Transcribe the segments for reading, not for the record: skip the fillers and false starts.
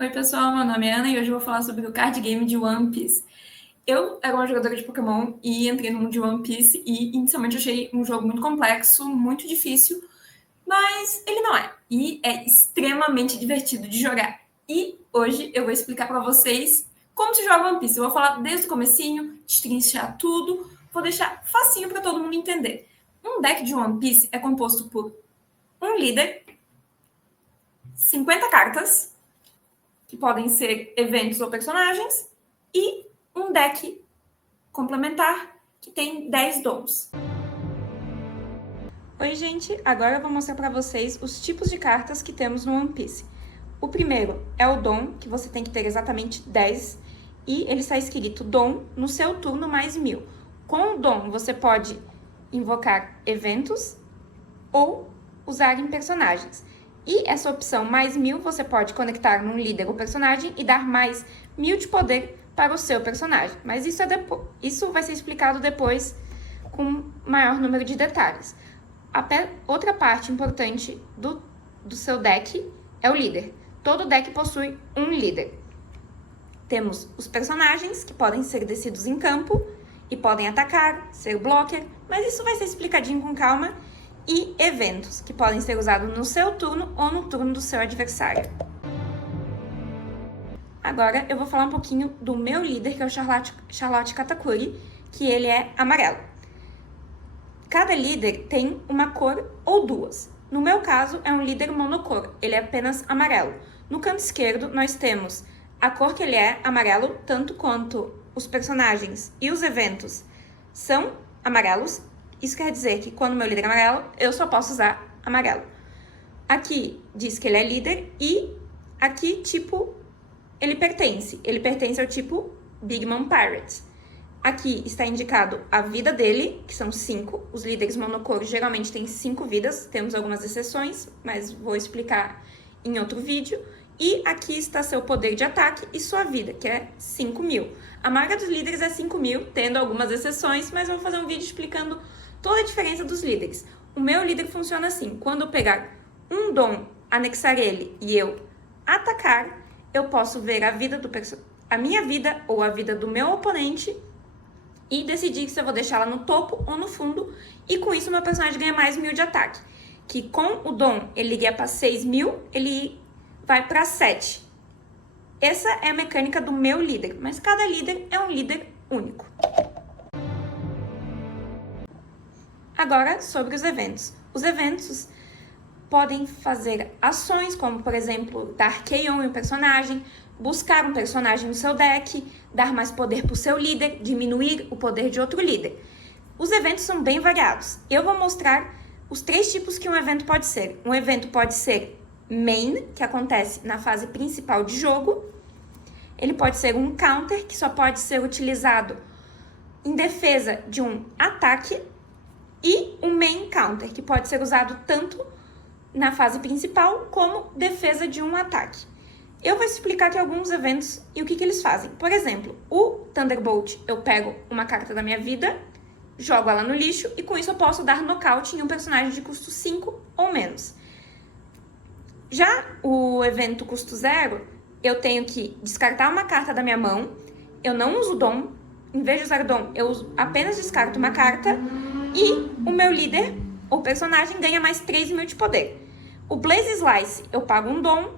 Oi, pessoal, meu nome é Ana e hoje eu vou falar sobre o card game de One Piece. Eu era uma jogadora de Pokémon e entrei no mundo de One Piece e inicialmente achei um jogo muito complexo, muito difícil, mas ele não é. E é extremamente divertido de jogar. E hoje eu vou explicar para vocês como se joga One Piece. Eu vou falar desde o comecinho, destrinchar tudo, vou deixar facinho para todo mundo entender. Um deck de One Piece é composto por um líder, 50 cartas, que podem ser eventos ou personagens, e um deck complementar que tem 10 dons. Oi, gente! Agora eu vou mostrar para vocês os tipos de cartas que temos no One Piece. O primeiro é o dom, que você tem que ter exatamente 10, e ele está escrito dom no seu turno mais 1000. Com o dom, você pode invocar eventos ou usar em personagens. E essa opção mais 1000 você pode conectar num líder ou personagem e dar mais 1000 de poder para o seu personagem. Mas isso vai ser explicado depois com maior número de detalhes. Outra parte importante do seu deck é o líder. Todo deck possui um líder. Temos os personagens, que podem ser descidos em campo e podem atacar, ser blocker, mas isso vai ser explicadinho com calma. E eventos, que podem ser usados no seu turno ou no turno do seu adversário. Agora eu vou falar um pouquinho do meu líder, que é o Charlotte Katakuri, que ele é amarelo. Cada líder tem uma cor ou duas. No meu caso, é um líder monocor, ele é apenas amarelo. No canto esquerdo, nós temos a cor que ele é, amarelo, tanto quanto os personagens e os eventos são amarelos. Isso quer dizer que quando meu líder é amarelo, eu só posso usar amarelo. Aqui diz que ele é líder e aqui, tipo, ele pertence. Ele pertence ao tipo Big Mom Pirate. Aqui está indicado a vida dele, que são 5. Os líderes monocores geralmente têm 5 vidas. Temos algumas exceções, mas vou explicar em outro vídeo. E aqui está seu poder de ataque e sua vida, que é 5.000. A maioria dos líderes é 5.000, tendo algumas exceções, mas eu vou fazer um vídeo explicando toda a diferença dos líderes. O meu líder funciona assim: quando eu pegar um dom, anexar ele e eu atacar, eu posso ver a minha vida ou a vida do meu oponente e decidir se eu vou deixá-la no topo ou no fundo, e com isso meu personagem ganha mais 1000 de ataque. Que com o dom ele iria para 6.000, ele vai para 7. Essa é a mecânica do meu líder, mas cada líder é um líder único. Agora, sobre os eventos. Os eventos podem fazer ações como, por exemplo, dar KO em um personagem, buscar um personagem no seu deck, dar mais poder para o seu líder, diminuir o poder de outro líder. Os eventos são bem variados. Eu vou mostrar os 3 tipos que um evento pode ser. Um evento pode ser main, que acontece na fase principal de jogo. Ele pode ser um counter, que só pode ser utilizado em defesa de um ataque. E um main counter, que pode ser usado tanto na fase principal como defesa de um ataque. Eu vou explicar aqui alguns eventos e o que eles fazem. Por exemplo, o Thunderbolt, eu pego uma carta da minha vida, jogo ela no lixo e com isso eu posso dar nocaute em um personagem de custo 5 ou menos. Já o evento custo 0, eu tenho que descartar uma carta da minha mão, eu não uso dom, em vez de usar dom, eu apenas descarto uma carta e o meu líder, ou personagem, ganha mais 3.000 de poder. O Blaze Slice, eu pago um dom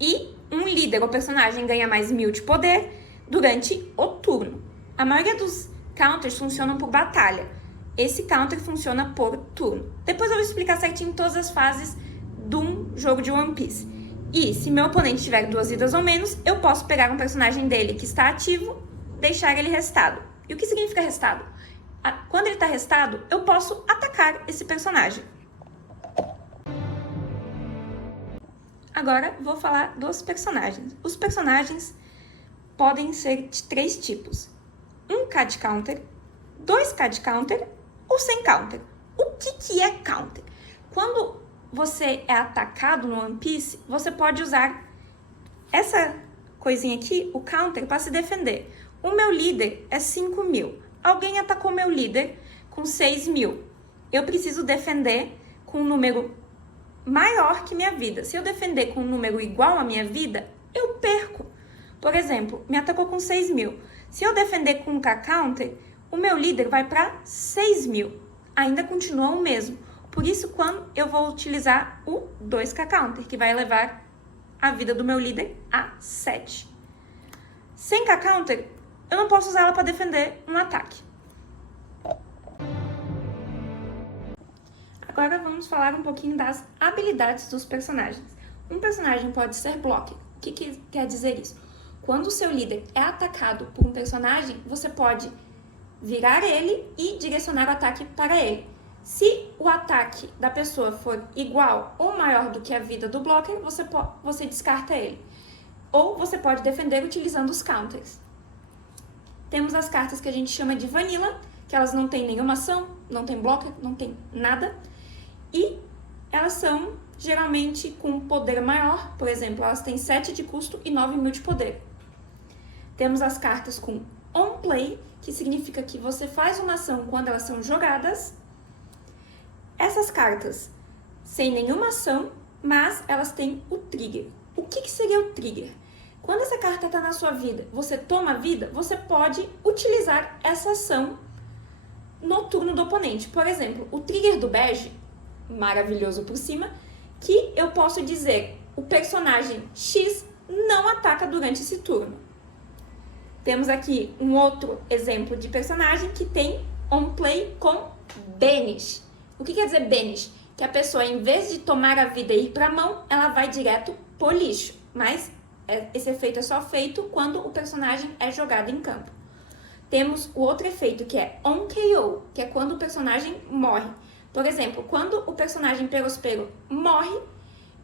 e um líder ou personagem ganha mais 1.000 de poder durante o turno. A maioria dos counters funcionam por batalha. Esse counter funciona por turno. Depois eu vou explicar certinho todas as fases de um jogo de One Piece. E se meu oponente tiver 2 vidas ou menos, eu posso pegar um personagem dele que está ativo, deixar ele restado. E o que significa restado? Quando ele está restado, eu posso atacar esse personagem. Agora, vou falar dos personagens. Os personagens podem ser de 3 tipos. 1K de counter, 2K de counter ou sem counter. O que é counter? Quando você é atacado no One Piece, você pode usar essa coisinha aqui, o counter, para se defender. O meu líder é 5.000. Alguém atacou meu líder com 6.000. Eu preciso defender com um número maior que minha vida. Se eu defender com um número igual à minha vida, eu perco. Por exemplo, me atacou com 6.000. Se eu defender com um K-Counter, o meu líder vai para 6.000. Ainda continua o mesmo. Por isso, quando eu vou utilizar o 2K-Counter, que vai levar a vida do meu líder a 7. Sem K-Counter, eu não posso usar ela para defender um ataque. Agora vamos falar um pouquinho das habilidades dos personagens. Um personagem pode ser blocker. O que quer dizer isso? Quando o seu líder é atacado por um personagem, você pode virar ele e direcionar o ataque para ele. Se o ataque da pessoa for igual ou maior do que a vida do blocker, você descarta ele. Ou você pode defender utilizando os counters. Temos as cartas que a gente chama de vanilla, que elas não têm nenhuma ação, não tem blocker, não tem nada. E elas são geralmente com poder maior, por exemplo, elas têm 7 de custo e 9.000 de poder. Temos as cartas com on play, que significa que você faz uma ação quando elas são jogadas. Essas cartas sem nenhuma ação, mas elas têm o trigger. O que seria o trigger? Quando essa carta está na sua vida, você toma vida, você pode utilizar essa ação no turno do oponente. Por exemplo, o trigger do bege, maravilhoso por cima, que eu posso dizer, o personagem X não ataca durante esse turno. Temos aqui um outro exemplo de personagem que tem on play com banish. O que quer dizer banish? Que a pessoa, em vez de tomar a vida e ir para a mão, ela vai direto pro lixo. Mas esse efeito é só feito quando o personagem é jogado em campo. Temos o outro efeito, que é on KO, que é quando o personagem morre. Por exemplo, quando o personagem Perospero morre,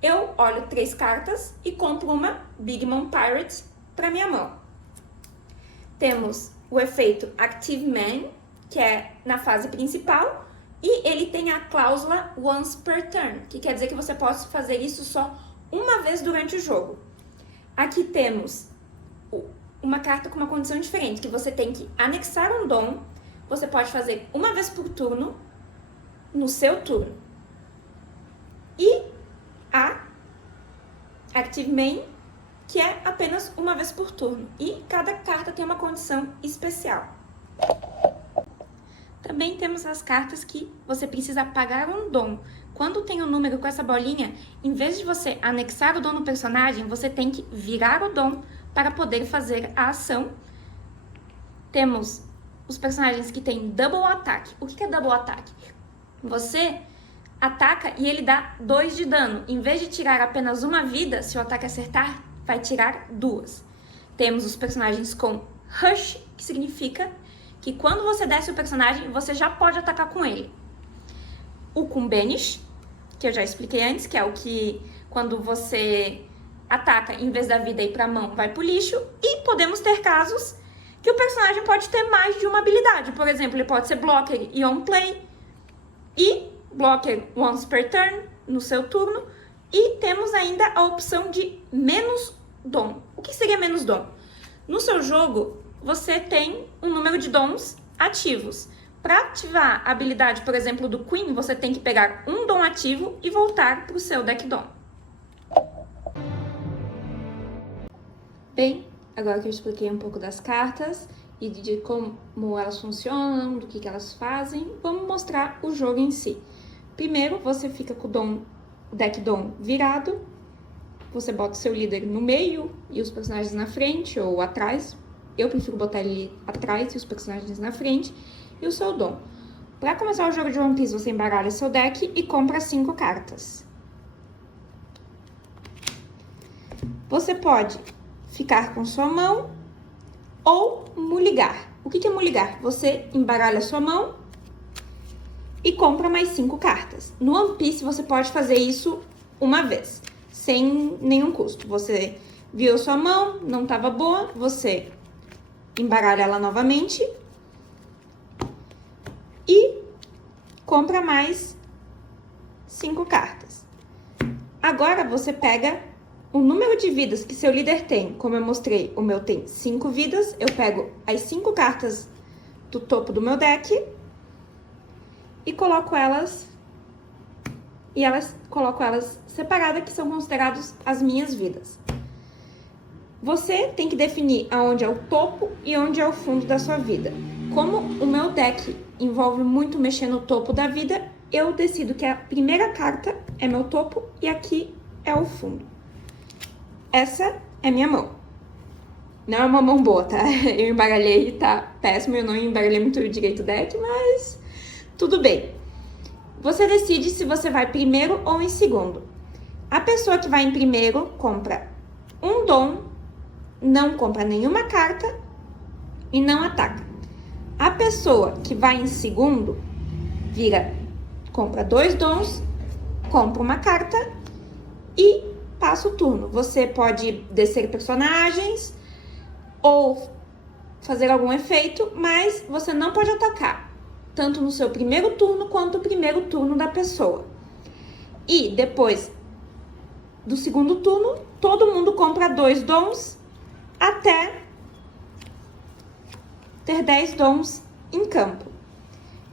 eu olho 3 cartas e compro uma Big Mom Pirate para minha mão. Temos o efeito Active Man, que é na fase principal, e ele tem a cláusula Once per Turn, que quer dizer que você pode fazer isso só uma vez durante o jogo. Aqui temos uma carta com uma condição diferente, que você tem que anexar um dom, você pode fazer uma vez por turno, no seu turno. E a Active Main, que é apenas uma vez por turno. E cada carta tem uma condição especial. Também temos as cartas que você precisa pagar um dom. Quando tem um número com essa bolinha, em vez de você anexar o dom no personagem, você tem que virar o dom para poder fazer a ação. Temos os personagens que têm Double Attack. O que é Double Attack? Você ataca e ele dá 2 de dano. Em vez de tirar apenas uma vida, se o ataque acertar, vai tirar 2. Temos os personagens com Rush, que significa que quando você desce o personagem, você já pode atacar com ele. O com Banish, que eu já expliquei antes, que é o que quando você ataca, em vez da vida ir pra mão, vai pro lixo. E podemos ter casos que o personagem pode ter mais de uma habilidade. Por exemplo, ele pode ser Blocker e On Play, e Blocker once per turn, no seu turno. E temos ainda a opção de menos dom. O que seria menos dom? No seu jogo, você tem um número de dons ativos. Para ativar a habilidade, por exemplo, do Queen, você tem que pegar um dom ativo e voltar para o seu deck dom. Bem, agora que eu expliquei um pouco das cartas e de como elas funcionam, do que elas fazem, vamos mostrar o jogo em si. Primeiro, você fica com o deck dom virado, você bota o seu líder no meio e os personagens na frente ou atrás. Eu prefiro botar ele atrás e os personagens na frente, e o seu dom. Para começar o jogo de One Piece, você embaralha seu deck e compra 5 cartas. Você pode ficar com sua mão ou muligar. O que é muligar? Você embaralha sua mão e compra mais 5 cartas. No One Piece, você pode fazer isso uma vez, sem nenhum custo. Você viu sua mão, não estava boa, você embaralha ela novamente e compra mais 5 cartas. Agora você pega o número de vidas que seu líder tem. Como eu mostrei, o meu tem 5 vidas. Eu pego as 5 cartas do topo do meu deck e coloco elas separadas, que são consideradas as minhas vidas. Você tem que definir aonde é o topo e onde é o fundo da sua vida. Como o meu deck envolve muito mexer no topo da vida, eu decido que a primeira carta é meu topo e aqui é o fundo. Essa é minha mão. Não é uma mão boa, tá? Eu embaralhei e tá péssimo, eu não embaralhei muito direito o deck, mas tudo bem. Você decide se você vai primeiro ou em segundo. A pessoa que vai em primeiro compra um dom, não compra nenhuma carta e não ataca. A pessoa que vai em segundo compra 2 dons, compra uma carta e passa o turno. Você pode descer personagens ou fazer algum efeito, mas você não pode atacar, tanto no seu primeiro turno quanto no primeiro turno da pessoa. E depois do segundo turno, todo mundo compra 2 dons até ter 10 dons em campo.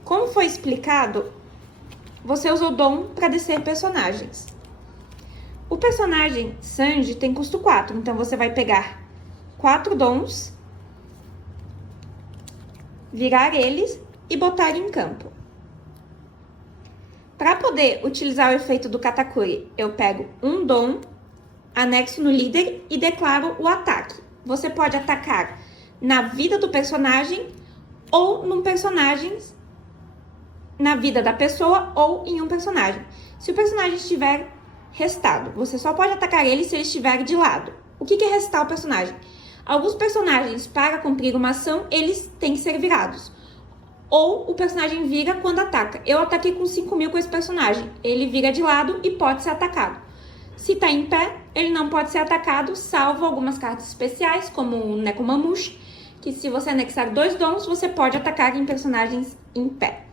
Como foi explicado, você usa o dom para descer personagens. O personagem Sanji tem custo 4, então você vai pegar 4 dons, virar eles e botar em campo. Para poder utilizar o efeito do Katakuri, eu pego um dom, anexo no líder e declaro o ataque. Você pode atacar na vida do personagem ou num personagem, na vida da pessoa ou em um personagem. Se o personagem estiver restado, você só pode atacar ele se ele estiver de lado. O que é restar o personagem? Alguns personagens, para cumprir uma ação, eles têm que ser virados. Ou o personagem vira quando ataca. Eu ataquei com 5.000 com esse personagem. Ele vira de lado e pode ser atacado. Se tá em pé, ele não pode ser atacado, salvo algumas cartas especiais, como o Nekomamushi, que se você anexar 2 dons, você pode atacar em personagens em pé.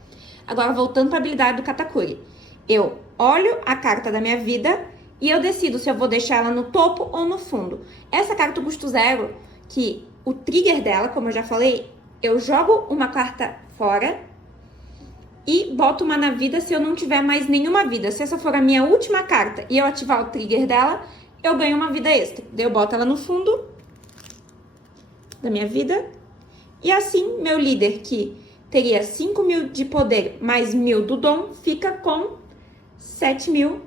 Agora, voltando para a habilidade do Katakuri. Eu olho a carta da minha vida e eu decido se eu vou deixar ela no topo ou no fundo. Essa carta do custo 0, que o trigger dela, como eu já falei, eu jogo uma carta fora e boto uma na vida se eu não tiver mais nenhuma vida. Se essa for a minha última carta e eu ativar o trigger dela, eu ganho uma vida extra. Daí eu boto ela no fundo da minha vida. E assim, meu líder, que teria 5.000 de poder mais 1.000 do dom, fica com 7.000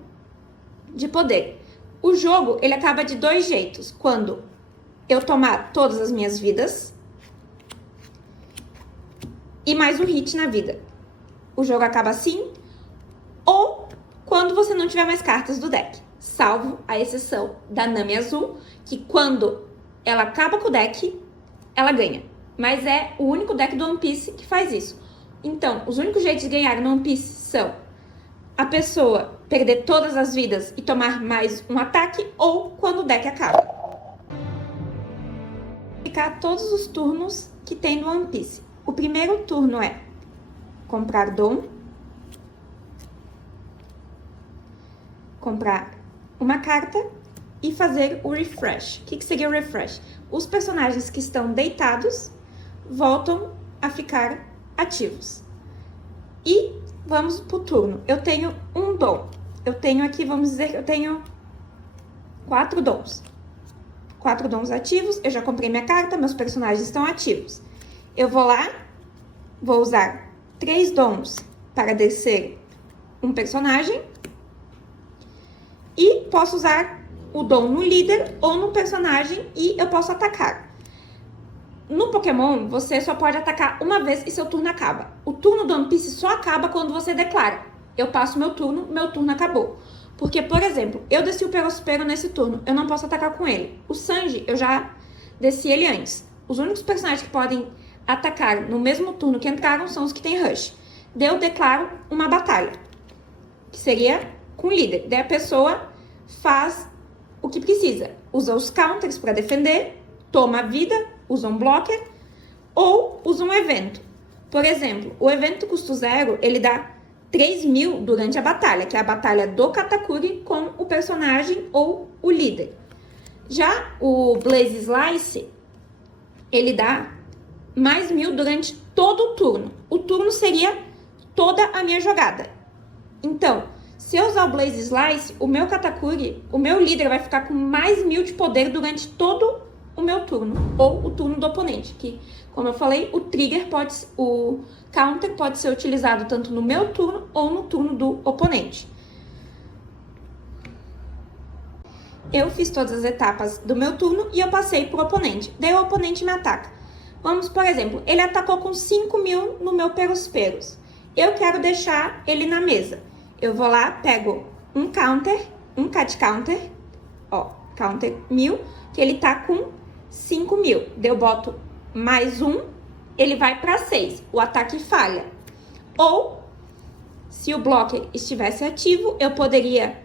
de poder. O jogo, ele acaba de 2 jeitos. Quando eu tomar todas as minhas vidas e mais um hit na vida. O jogo acaba assim. Ou quando você não tiver mais cartas do deck. Salvo a exceção da Nami Azul, que quando ela acaba com o deck, ela ganha. Mas é o único deck do One Piece que faz isso. Então, os únicos jeitos de ganhar no One Piece são a pessoa perder todas as vidas e tomar mais um ataque, ou quando o deck acaba. Vou explicar todos os turnos que tem no One Piece. O primeiro turno é comprar dom, comprar uma carta e fazer o refresh. O que seria o refresh? Os personagens que estão deitados voltam a ficar ativos. E vamos pro turno. Eu tenho um dom. Eu tenho aqui, vamos dizer que eu tenho 4 dons. 4 dons ativos. Eu já comprei minha carta, meus personagens estão ativos. Eu vou lá, vou usar 3 dons para descer um personagem. E posso usar o dom no líder ou no personagem e eu posso atacar. No Pokémon, você só pode atacar uma vez e seu turno acaba. O turno do One Piece só acaba quando você declara: eu passo meu turno acabou. Porque, por exemplo, eu desci o Perospero nesse turno, eu não posso atacar com ele. O Sanji, eu já desci ele antes. Os únicos personagens que podem atacar no mesmo turno que entraram são os que tem Rush. Daí eu declaro uma batalha, que seria com o líder. Daí a pessoa faz o que precisa. Usa os counters para defender, toma a vida, usa um blocker ou usa um evento. Por exemplo, o evento custo 0, ele dá 3.000 durante a batalha, que é a batalha do Katakuri com o personagem ou o líder. Já o Blaze Slice, ele dá mais 1.000 durante todo o turno. O turno seria toda a minha jogada. Então, se eu usar o Blaze Slice, o meu Katakuri, o meu líder vai ficar com mais 1.000 de poder durante todo o meu turno ou o turno do oponente, que, como eu falei, o counter pode ser utilizado tanto no meu turno ou no turno do oponente. Eu fiz todas as etapas do meu turno e eu passei pro oponente. Daí o oponente me ataca. Vamos, por exemplo, ele atacou com 5.000 no meu Perus. Eu quero deixar ele na mesa. Eu vou lá, pego um cat counter, counter 1.000, que ele tá com 5.000. Daí eu boto mais um, ele vai para 6. O ataque falha. Ou, se o blocker estivesse ativo, eu poderia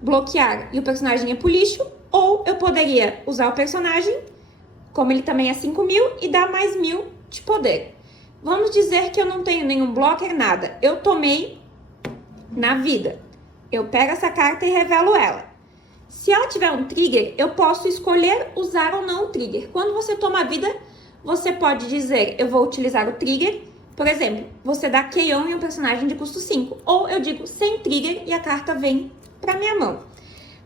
bloquear e o personagem é pro lixo, ou eu poderia usar o personagem, como ele também é 5.000, e dar mais 1.000 de poder. Vamos dizer que eu não tenho nenhum blocker, nada. Eu tomei na vida. Eu pego essa carta e revelo ela. Se ela tiver um trigger, eu posso escolher usar ou não o trigger. Quando você toma vida, você pode dizer, eu vou utilizar o trigger. Por exemplo, você dá KO em um personagem de custo 5. Ou eu digo sem trigger e a carta vem para minha mão.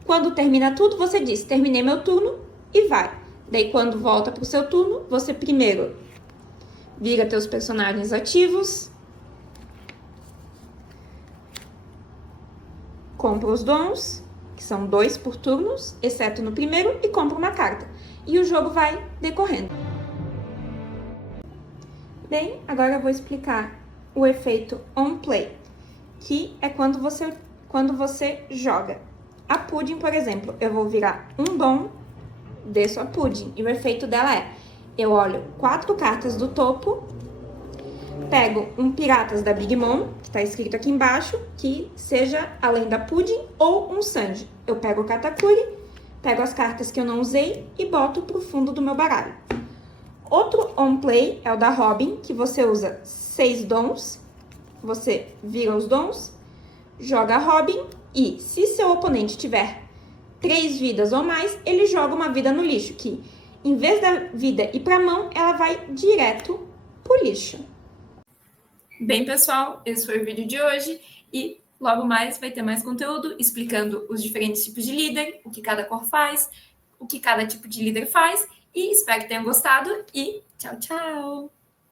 Quando termina tudo, você diz, terminei meu turno e vai. Daí, quando volta para o seu turno, você primeiro vira teus personagens ativos, compra os dons, que são 2 por turnos, exceto no primeiro, e compra uma carta. E o jogo vai decorrendo. Bem, agora eu vou explicar o efeito on play, que é quando você joga. A Pudding, por exemplo, eu vou virar um dom, desço a Pudding. E o efeito dela é, eu olho 4 cartas do topo, pego um Piratas da Big Mom, que tá escrito aqui embaixo, que seja além da Pudding ou um Sanji. Eu pego o Katakuri, pego as cartas que eu não usei e boto pro fundo do meu baralho. Outro on play é o da Robin, que você usa 6 dons, você vira os dons, joga a Robin e, se seu oponente tiver 3 vidas ou mais, ele joga uma vida no lixo, que em vez da vida ir pra mão, ela vai direto pro lixo. Bem, pessoal, esse foi o vídeo de hoje e logo mais vai ter mais conteúdo explicando os diferentes tipos de líder, o que cada cor faz, o que cada tipo de líder faz e espero que tenham gostado e tchau, tchau!